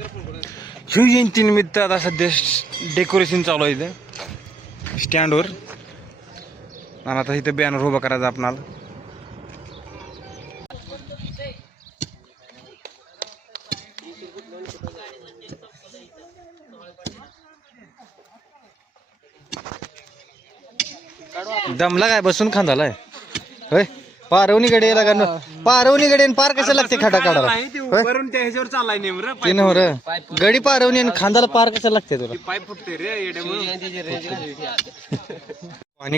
शिवजयंतीनिमित्त आता सध्या डेकोरेशन चालू आहे इथं. स्टँडवर आणि आता इथं बॅनर उभा करायचा आपणाला. दमला काय? बसून खांदालाय. होय? पारवणीकडे का न- पारवणीकडे पार कसं लागते खडा काढायला? होय? वरून त्या ह्याच्यावर चाललाय नेमरं ते नव्ह रे गडी पारवणी आणि खांदाला पार कसं लागते तुला? पाय फुटते रे येड्यामुळं.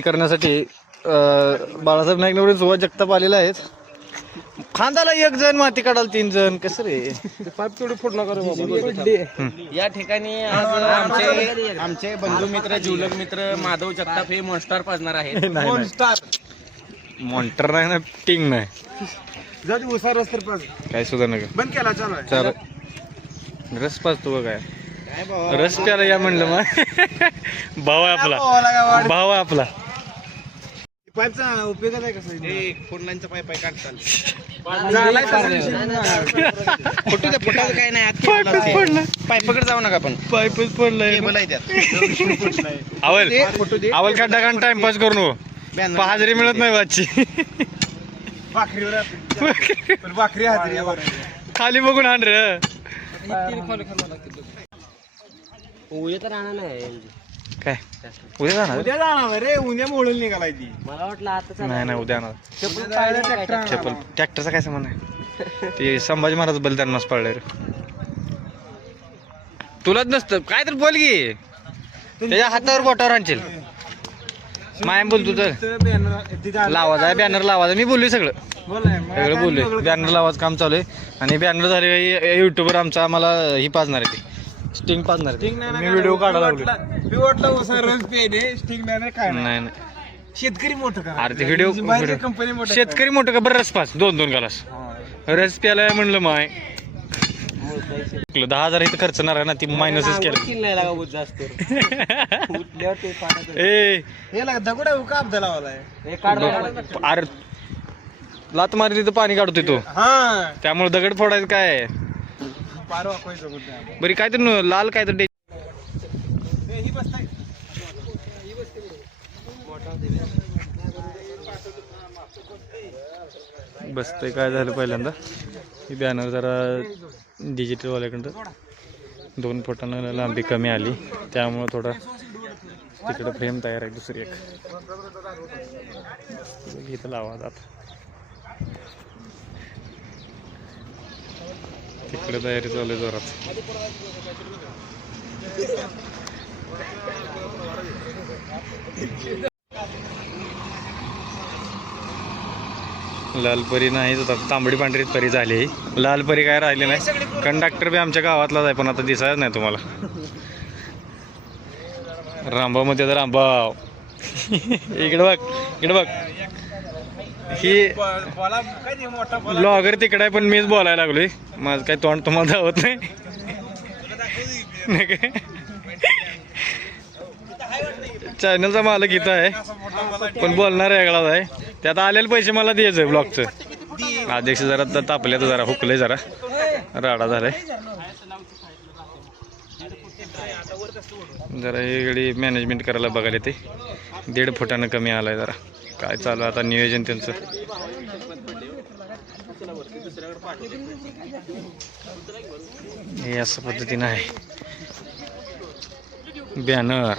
करण्यासाठी अं, बाळासाहेब नाईकनवरून सुभाष जगताप आलेला आहेत खांदाला एक जण माती काढाल तीन जण कसं रे? पाईप तेवढे फुट नका रे या ठिकाणी आज आमचे आमचे बंधू मित्र जिवलग मित्र माधव जगताप हे मॉन्स्टार पाजणार आहेत. मॉनिटर नाही. ना टिंग नाही. उसार रस्तर काय सुद्धा नका. बंद केला चालू आहे. चाल. रस पाचतो का काय. रस प्याला या म्हणलं मग. भाव आहे आपला. भाव आहे आपला. पाईपचा उपयोग आहे कसं एक फोडलांचा पाईप आहे काढताल झालाय तसा विषय. फुटू द्या फुटाचं काय नाही आत पाईपाकडे जाऊ नका आपण. पाईपच पडलाय. केबल आहे त्यात. आवल. फुटू दे. आवल खड्डा काढून टाइमपास करू नको. मिळत नाही वाची. भाकरीवर आहे. पण भाकरी हाजरी आहे बरं. खाली बघून आण रे. उद्या तर राहणार नाही काय? उद्या जाणार? उद्या जाणार रे उद्या मोडून निघालाय ती. मला वाटलं आता नाही नाही उद्या ट्रॅक्टर चप्पल ट्रॅक्टरचा काय संबंध आहे? ते संभाजी महाराज बलिदान मास पाळले रे. तुलाच नसतं. काय तर बोल की. त्याच्या हातावर बोटावर आणशील. माया बोल तू तर लावायचा आहे बॅनर लावायचा मी बोललोय सगळं. सगळं बोललोय. बॅनर लावायचं काम चालू आहे. आणि बॅनर झाले युट्यूबवर आमचा आम्हाला ही पाजणार आहे ते. स्टिंग पाजणार. मी व्हिडिओ काढायला लागलो स्टिंग नाही. शेतकरी मोठं करा. अरे ते व्हिडिओ कंपनी मोठं शेतकरी मोठं का? बरं रस पाच दोन दोन गलास रस प्याला म्हणलं माय. दहा हजार इथं खर्च आहे ना ती मायनसच केलं. नाही लागा जास्त उठल्यावर ते पाण्यात ए. हे लाग दगड हे अरे लात मारली तर पाणी काढतोय तो. हा. त्यामुळे दगड फोडायचं काय बरी काय तर न- लाल काय तर बसताय बसतंय काय झालं पहिल्यांदा? ही बॅनर जरा डिजिटलवाल्याकडं दोन फुटानं लांबी कमी आली. त्यामुळं थोडा तिकडं फ्रेम तयार आहे दुसरी एक. इथं लावा जात. तिकडे तयारी चालू आहे जोरात. लाल परी नाहीच आता तांबडी पांढरी परी झाली. लाल परी काय राहिली नाही. कंडक्टर बी आमच्या गावातलाच आहे पण आता दिसायच नाही तुम्हाला. रामभावमध्ये आता रामभाव इकडे बघ इकडे बघ. ही काय ब्लॉगर तिकडे आहे पण मीच बोलायला लागलोय. माझं काही तोंड तुम्हाला धावत नाही. नाही काय? चॅनलचा मालक इथं आहे. पण बोलणार वेगळाच आहे. त्यात आलेले पैसे मला द्यायचं ब्लॉगचं. अध्यक्ष जरा तर तापले तर जरा हुकले जरा. राडा झालाय. जरा वेगळी मॅनेजमेंट करायला बघायला ते दीड फुटानं कमी आलाय जरा. काय चालू आहे आता नियोजन त्यांचं? हे असं पद्धतीनं आहे. बॅनर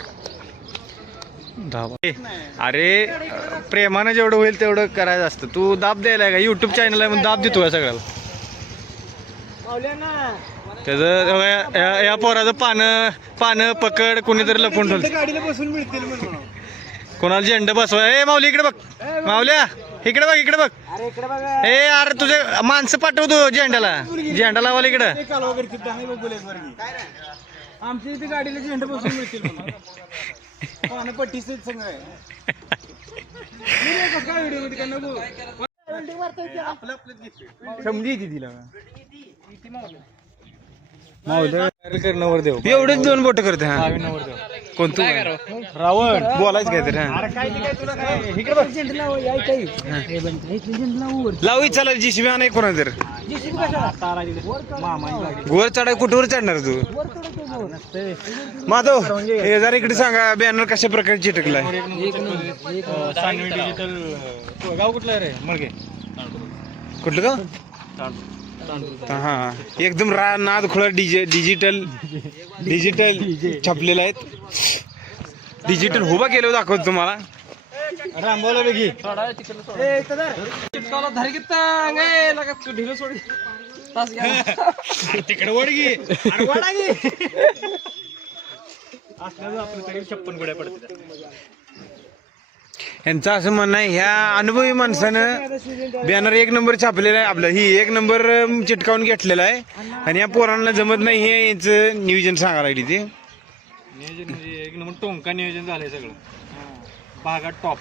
धावा अरे प्रेमानं जेवढं होईल तेवढं करायचं असतं. तू दाब द्यायला का? युट्यूब चॅनल आहे म्हणून दाब देतो या सगळ्याला? त्याचं या- पोराचं पानं पानं पकड कोणीतरी लपून ठेवलं. कोणाला झेंडा बसवा ए माऊली इकडे बघ. माऊल्या इकडे बघ इकडे बघ. ए अरे तुझे माणसं पाठवतो झेंड्याला. झेंडा लावायला इकडं. ते आमच्या इथे गाडीला झेंडा बसून मिळतील समजी तिला एवढेच दोन बोट करते हा. कोणतं रावण. बोलायचं काहीतरी हा. लावू चला जीसीबी आणा कोणा तर. गोर चढाय कुठवर चढणार तू? माधव हे जरा इकडे सांगा बॅनर कशा प्रकारे चिटकलाय? गाव कुठलं रे? मळगे कुठलं? का हा एकदम रा नाद खुळा डिजि डिजिटल डिजिटल छापलेलं आहेत. डिजिटल उभा केलं दाखवतो तुम्हाला. रामभाऊला बेगी. ढिलं सोड. तिकडे वडगी अरे वडागी असल्याचं आपलं तरी छप्पन गुड्या पडतात. यांचं असं म्हणणं आहे ह्या अनुभवी माणसानं बॅनर एक नंबर छापलेला आहे आपलं. ही एक नंबर चिटकावून घेतलेला आहे. आणि या पोरांना जमत नाही हे यांचं नियोजन सांगायला लागली ते. नियोजन म्हणजे एक नंबर टोंका नियोजन झालंय सगळं. बागा टॉप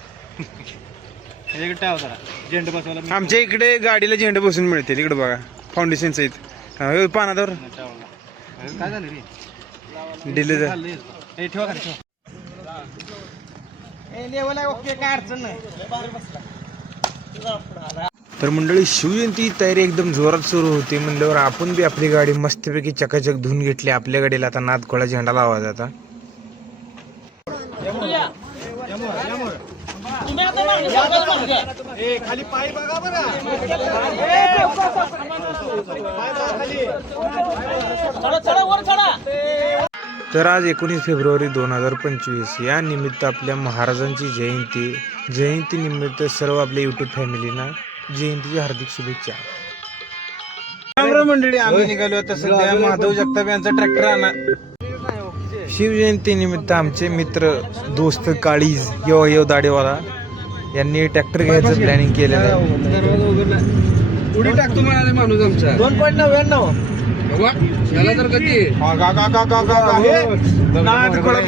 झेंड बसवायला आमच्या इकडे गाडीला झेंडे बसून मिळते इकडे बघा. फाउंडेशनचं आहेत पानावर. काय झालं रे? चाललंय. ए, ठेवा. खाली, ठेवा. ओके काय अडचण नाही. तर मंडळी शिवजयंती तयारी एकदम जोरात सुरू होती. म्हणल्यावर आपण बी आपली गाडी मस्तपैकी चकाचक धुवून घेतली. आपल्या गाडीला आता नाद खोळा झेंडा लावायचा आता. ए खाली पाय बघा बरं. तर आज एकोणीस फेब्रुवारी दोन हजार पंचवीस या निमित्त आपल्या महाराजांची जयंती. जयंती निमित्त सर्व आपल्या युट्यूब फॅमिलीना जयंतीच्या हार्दिक शुभेच्छा. मंडळी आम्ही निघालो आता सध्या माधव जगताप यांचा ट्रॅक्टर आणा. शिवजयंती निमित्त आमचे मित्र दोस्त काळीज यो यो दाढेवाला यांनी ट्रॅक्टर घ्यायचं प्लॅनिंग केलेलं आहे. उडी टाकतो म्हणाले माणूस आमचा. दोन पॉईंट नव्याण्णव. याला तर कधी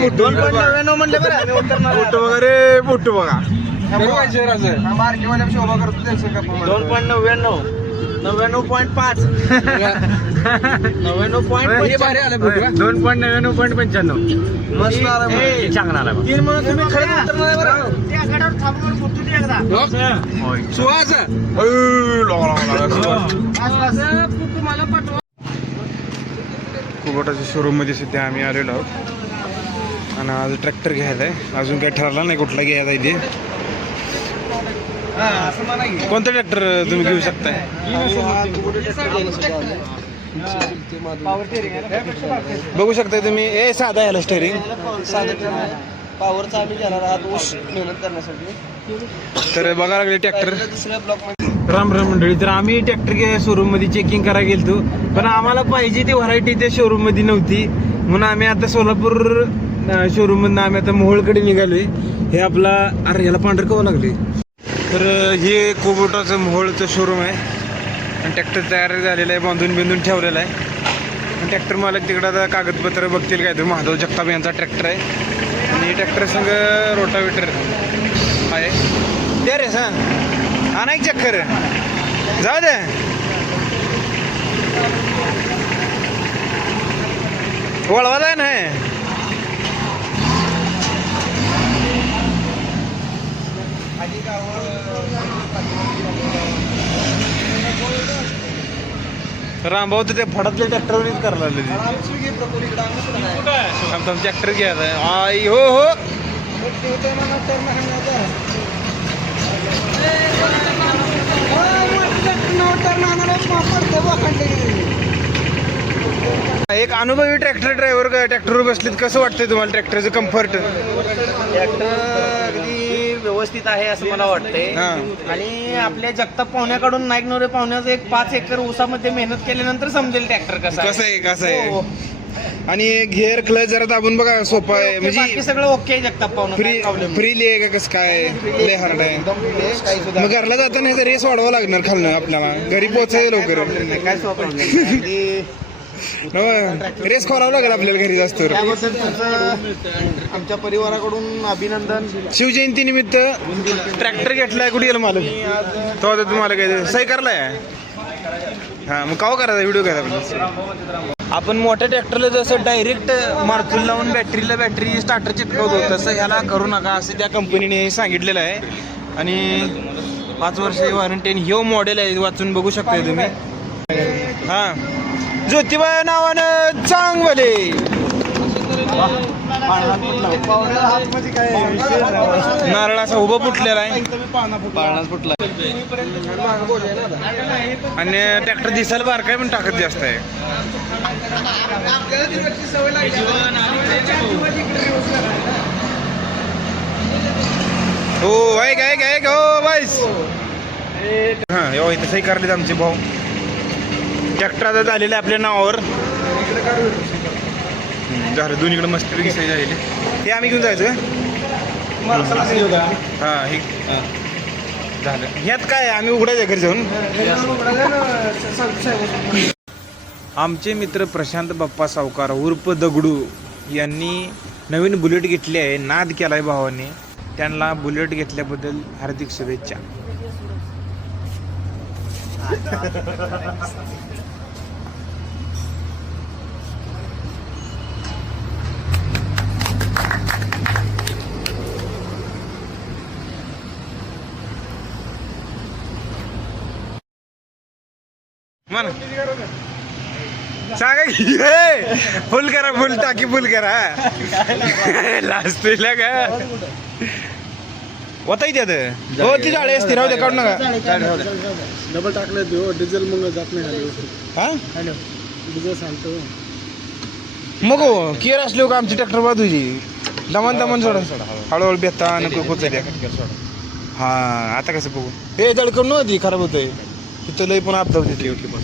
दोन पॉईंट नव्याण्णव म्हणले बरं मी उतरणार फोटो वगैरे फोटो बघा. दोन पॉईंट नव्याण्णव. नव्याण्णव पॉईंट पाच. नव्याण्णव पॉईंट भारी आलं बघ दोन पॉईंट नव्याण्णव पॉईंट पंच्याण्णव. मस्त आला बघ. चांगला तीन म्हणून तुम्ही खरंच उतरणार आहे बरं. सुहास. तुम्हाला पाठवा. कुबटाच्या शोरूममध्ये सध्या आम्ही आलेलो आहोत. आणि आज ट्रॅक्टर घ्यायचा आहे अजून काही ठरला नाही कुठला घ्यायचा आहे ते कोणतं ट्रॅक्टर तुम्ही घेऊ शकताय? बघू शकताय तुम्ही. ए साधा याला स्टेरिंग पॉवरचा आम्ही घेणार आहात. ऊस मेहनत करण्यासाठी. तर बघा लागले ट्रॅक्टर दुसऱ्या ब्लॉक राम राम मंडळी तर आम्ही ट्रॅक्टर शोरूममध्ये चेकिंग करायला गेलतो. पण आम्हाला पाहिजे ती व्हरायटी त्या शोरूममध्ये नव्हती. म्हणून आम्ही आता सोलापूर शोरूम मधून आम्ही आता मोहोळकडे निघालोय. हे आपला अरे याला पांढर कवा लागले तर हे कोबोटाचं मोहोळचं शोरूम आहे. आणि ट्रॅक्टर तयार झालेलं आहे बांधून बिंधून ठेवलेलं आहे. आणि ट्रॅक्टर मालक तिकडं आता कागदपत्र बघतील काय ते माधव जगताप यांचा ट्रॅक्टर आहे. आणि ट्रॅक्टर संग रोटावेटर आहे. दे रे सांग. हा नाही चक्कर. जाऊ दे. वळवाला आहे ना हे? रामभाऊ ते फडातले फडातल्या ट्रॅक्टरवरच करायला लागले ट्रॅक्टर घ्यायचा आई हो हो. एक अनुभवी ट्रॅक्टर ड्रायव्हर ट्रॅक्टरवर बसलीत कसं वाटतंय तुम्हाला ट्रॅक्टरचं कम्फर्ट ट्रॅक्टर अगदी व्यवस्थित आहे असं मला वाटतंय हा. आणि आपल्या जगताप पाहुण्याकडून नाईक नवरे पाहुण्याचं एक पाच एकर ऊसामध्ये मेहनत केल्यानंतर समजेल ट्रॅक्टर कसं कसं आहे कसं हो. आहे आणि घेअर क्लच जरा दाबून बघा सोपा आहे. म्हणजे सगळं ओके जगताप फ्री फ्रीली आहे का कसं काय? लय हार्ड आहे. मग घरला जाताना ह्याचा रेस वाढवा लागणार खालनं आपल्याला. घरी पोहोचायचं लवकर. काय प्रॉब्लेम रेस खोलावं लागेल आपल्याला घरी जास्त. आमच्या परिवाराकडून अभिनंदन. शिवजयंती निमित्त ट्रॅक्टर घेतलाय कुठे गेला मालक? तो आता तुम्हाला काय सही करलाय हा मग काव करायचा व्हिडिओ करायचा. आपण मोठ्या ट्रॅक्टरला जसं डायरेक्ट मारतून लावून बॅटरीला बॅटरी स्टार्टर चिटकवतो तसं ह्याला करू नका असं त्या कंपनीने सांगितलेलं आहे. आणि पाच वर्ष वॉरंटी आणि ह्यो मॉडेल आहे वाचून बघू शकता तुम्ही. हा. ज्योतिबा नावानं चांगले नारळ असा उभं फुटलेला आहे. पाळणाच फुटला आणि ट्रॅक्टर दिसायला बारकाय पण ताकद जास्त आहे. हो ऐक ऐक ऐक हो बाईस हा हो इथं सही करलेत आमचे भाऊ. ट्रॅक्टर आता झालेलं आहे आपल्या नावावर. झालं दोन्हीकडे मस्त सही झालेली. हे आम्ही घेऊन जायचं का? हा हे. झालं. ह्यात काय आहे? आम्ही उघडायचं घरी जाऊन? आमचे मित्र प्रशांत बाप्पा सावकार उर्फ दगडू यांनी नवीन बुलेट घेतली आहे नाद केलाय भावाने. त्यांना बुलेट घेतल्याबद्दल हार्दिक शुभेच्छा. मन. सांगा की हे, फुल करा फुल टाकी फुल करा. लास्ट का? होता त्यात हो ती जाळे असते राहू दे काढू नका. डबल टाकलं तो डिझेल मग जात नाही. हा? डिझेल सांगतो. मग हो केअर असलो का आमची ट्रॅक्टर तुझी दमन दमन सोडा हळूहळू बेता नको हा आता कसं बघू? हे जळकून नव्हती खराब होतंय. तिथं लय पण आपदा होती ती. बस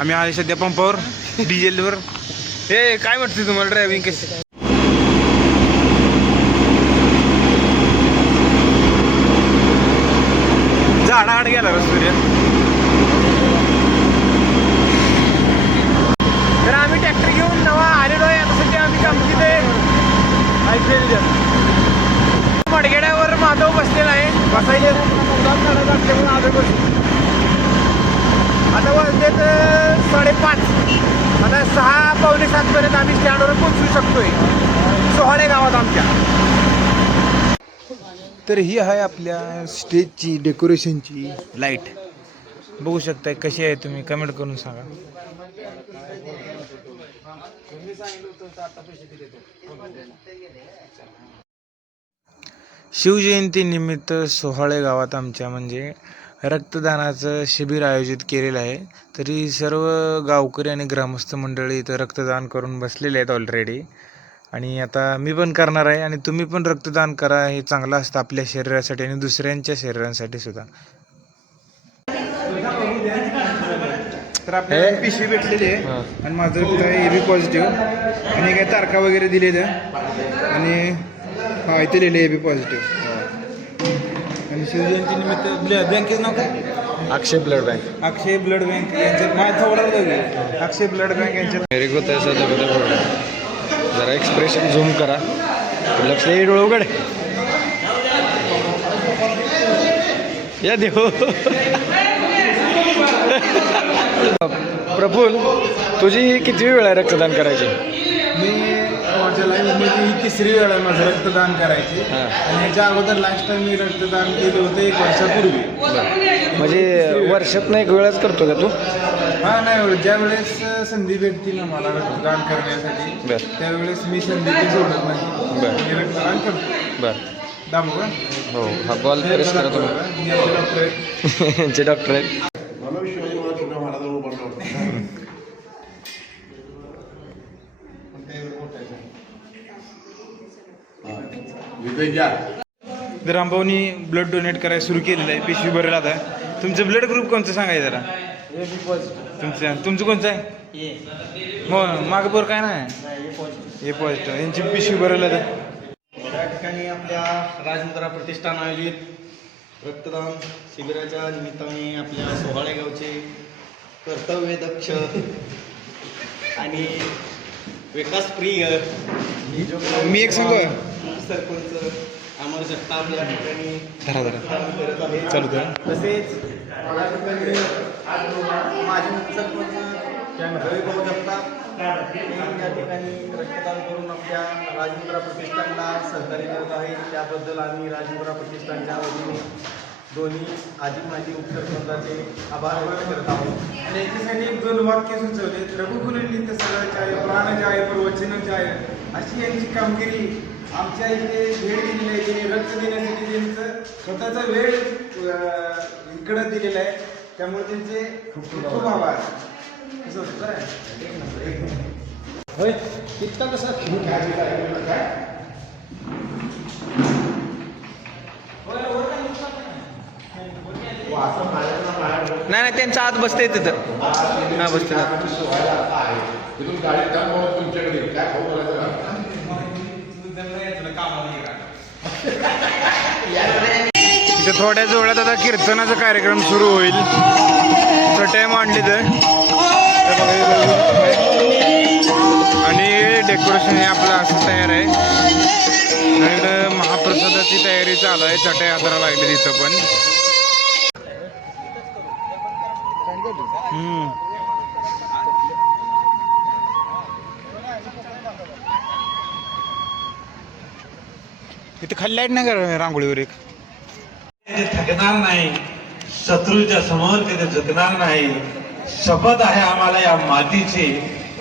आम्ही आले सध्या पंपावर डिझेलवर. हे काय वाटते तुम्हाला ड्रायव्हिंग कसं? झाडाआड गेला बस सूर्य? तर आम्ही ट्रॅक्टर घेऊन नवा आलेलो आहे आता सध्या आम्ही कामकीत ऐकलेली मडगेड्यावर माधव बसलेला आहे. बसायचे असल्यामुळे आलो बसलो आता वाजलेत साडेपाच. आता सहा पावणे सातपर्यंत आम्ही स्टँडवर पोहोचू शकतोय. सोहाळे गावात आमच्या. तर ही आहे आपल्या स्टेजची डेकोरेशनची लाइट. बघू शकताय कशी आहे तुम्ही कमेंट करून सांगा. शिवजयंतीनिमित्त सोहाळे गावात आमच्या म्हणजे रक्तदानाचं शिबिर आयोजित केलेलं आहे. तरी सर्व गावकरी आणि ग्रामस्थ मंडळी इथं रक्तदान करून बसलेले आहेत ऑलरेडी आणि आता मी पण करणार आहे आणि तुम्ही पण रक्तदान करा. हे चांगलं असतं आपल्या शरीरासाठी आणि दुसऱ्यांच्या शरीरासाठी सुद्धा. तर आपल्याला पिशवी भेटलेली आहे. आणि माझं रक्त आहे ए बी पॉझिटिव्ह आणि काय तारखा वगैरे दिलेल्या आणि हा इथे लिहिले ए बी पॉझिटिव्ह आणि शिवजयंती निमित्त ब्ल- बँकेचं नाव काय? Akshay blood bank. Akshay blood bank माझ्या थोडा दोघे अक्षय ब्लड बँक यांच्यात मेरे को तैसा जगदा पडला जरा एक्सप्रेशन झूम करा. लक्ष दे डोळे उघड. या देव. प्रफुल तुझी किती वेळ आहे रक्तदान करायची? ही तिसरी वेळ आहे माझं रक्तदान करायची. आणि याच्या अगोदर लास्ट टाइम मी रक्तदान केलं होतं एक वर्षापूर्वी. म्हणजे वर्षातनं एक वेळच करतो का तू? हा नाही. ज्या वेळेस संधी भेटती ना मला रक्तदान करण्यासाठी बर. त्यावेळेस मी संधीची सोडत नाही. बर. मी रक्तदान करतो. बर. दाबू का? हो हा बॉल प्रेस करा. तुम्ही. डॉक्टर आहेत. तर रामभाऊनी ब्लड डोनेट करायला सुरू केलेलं आहे पिशवी भरेल आता. तुमचं ब्लड ग्रुप कोणतं सांगायचं जरा. तुमचं तुमचं कोणतं आहे? मग मागं बोर काय नाही? हे पॉझिटिव्ह यांची पिशवी भरेल आता या ठिकाणी आपल्या राजमुद्रा प्रतिष्ठान आयोजित रक्तदान शिबिराच्या निमित्ताने आपल्या सोहाळे गावचे कर्तव्य दक्ष आणि विकासप्रिय मी एक सांगू? सरपंच अमर जगताप या ठिकाणी धरा धरा. करत चालू करा तसेच या ठिकाणी आज माजी सरपंच रवी भाऊ जगताप या ठिकाणी रक्तदान करून आपल्या राजमुद्रा प्रतिष्ठानला सहकार्य करत आहे त्याबद्दल आम्ही राजमुद्रा प्रतिष्ठानच्या वतीने दोन्ही आजी माजी उपसरपंचाचे आभार व्यक्त करत आहोत. आणि याच्यासाठी एक दोन वाक्य सुचवले. रघुकुली सगळं चाय प्राण चाय प्रवचन चाय अशी यांची कामगिरी आमच्या इथे भेट दिलेली आहे त्यांनी रक्त देण्यासाठी त्यांचं स्वतःचा वेळ इकडं दिलेला आहे त्यामुळे त्यांचे खूप खूप आभार. होय इतका कसा काय नाही नाही त्यांच्या आत बसते तिथं. हा बसते तिथून गाडी त्यामुळे तुमच्याकडे काय खाऊ करायचं इथे थोड्याच वेळात आता कीर्तनाचा कार्यक्रम सुरू होईल. छोट्या मांडली तर आणि डेकोरेशन हे आपलं असं तयार आहे. आणि महाप्रसादाची तयारी चालू आहे. चटई यात्रा लागली तिथं पण. इथे खाली लाइट नाही का रांगोळीवर एक? ते थकणार नाही. शत्रूच्या समोर तिथे झुकणार नाही. शपथ आहे आम्हाला या मातीची.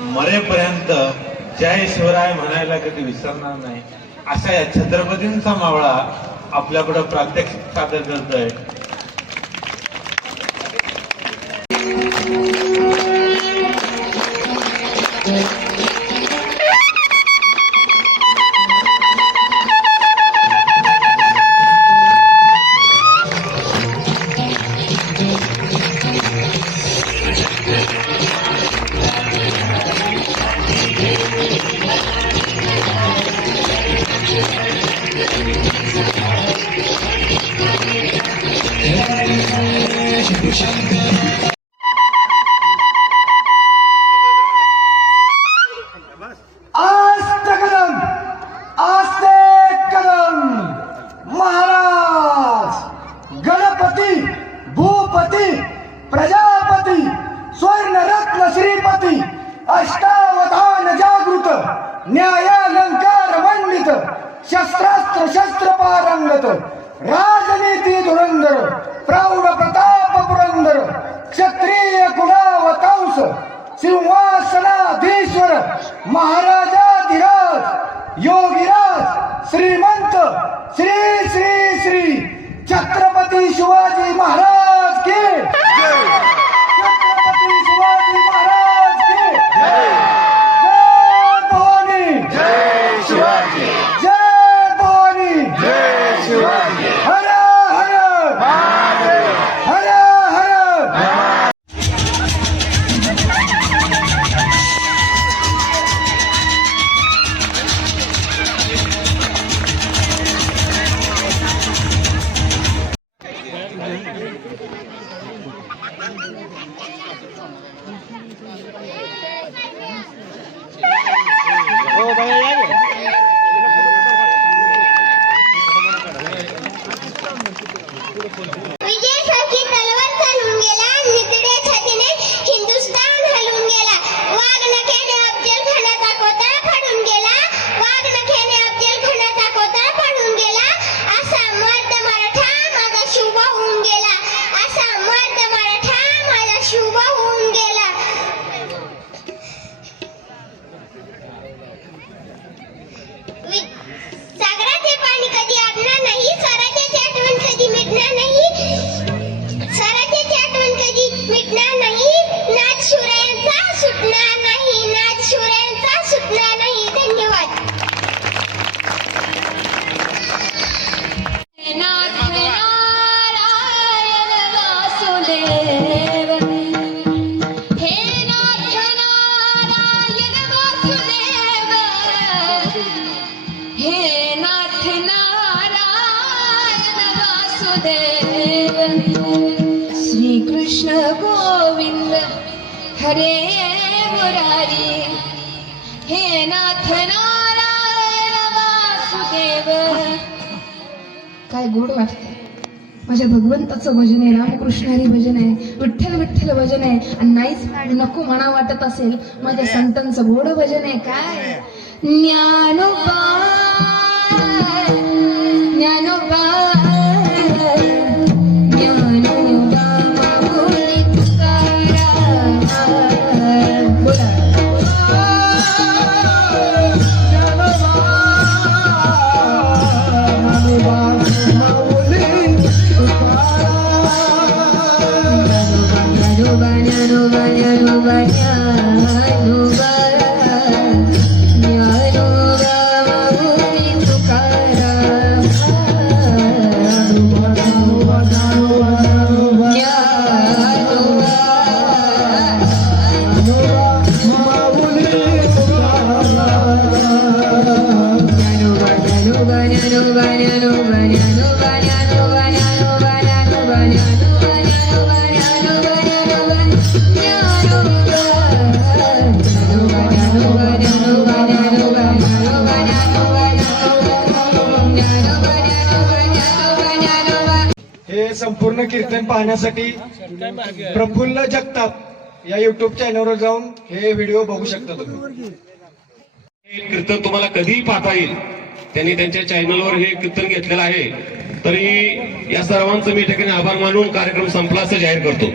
मरेपर्यंत जय शिवराय म्हणायला कधी विसरणार नाही. अशा या छत्रपतींचा मावळा आपल्याकडं प्रात्यक्षिक सादर करतोय. श्रीपती अष्टावधान जागृत न्यायालंकार मंडित शस्त्रास्त्र शस्त्र पारंगत राजनीती धुरंधर प्रौढ प्रताप पुरंदर क्षत्रिय कुणावतांस सिंहासनाधीश्वर महाराजाधिराज योगीराज श्रीमंत श्री श्री श्री छत्रपती शिवाजी महाराज. गोड वाटते. माझ्या भगवंताचं भजन आहे रामकृष्ण हरी भजन आहे विठ्ठल विठ्ठल भजन आहे आणि नाहीच नको म्हणा वाटत असेल माझ्या संतांचं गोड भजन आहे काय? ज्ञानोबा ज्ञानोबा पाहण्यासाठी प्रफुल्ल जगताप या युट्यूब चॅनलवर जाऊन हे व्हिडिओ बघू शकता तुम्ही. हे कीर्तन तुम्हाला कधीही पाहता येईल. त्यांनी त्यांच्या चॅनलवर हे कीर्तन घेतलेलं आहे. तरी या सर्वांचं मी ठिकाणी आभार मानून कार्यक्रम संपला असं जाहीर करतो.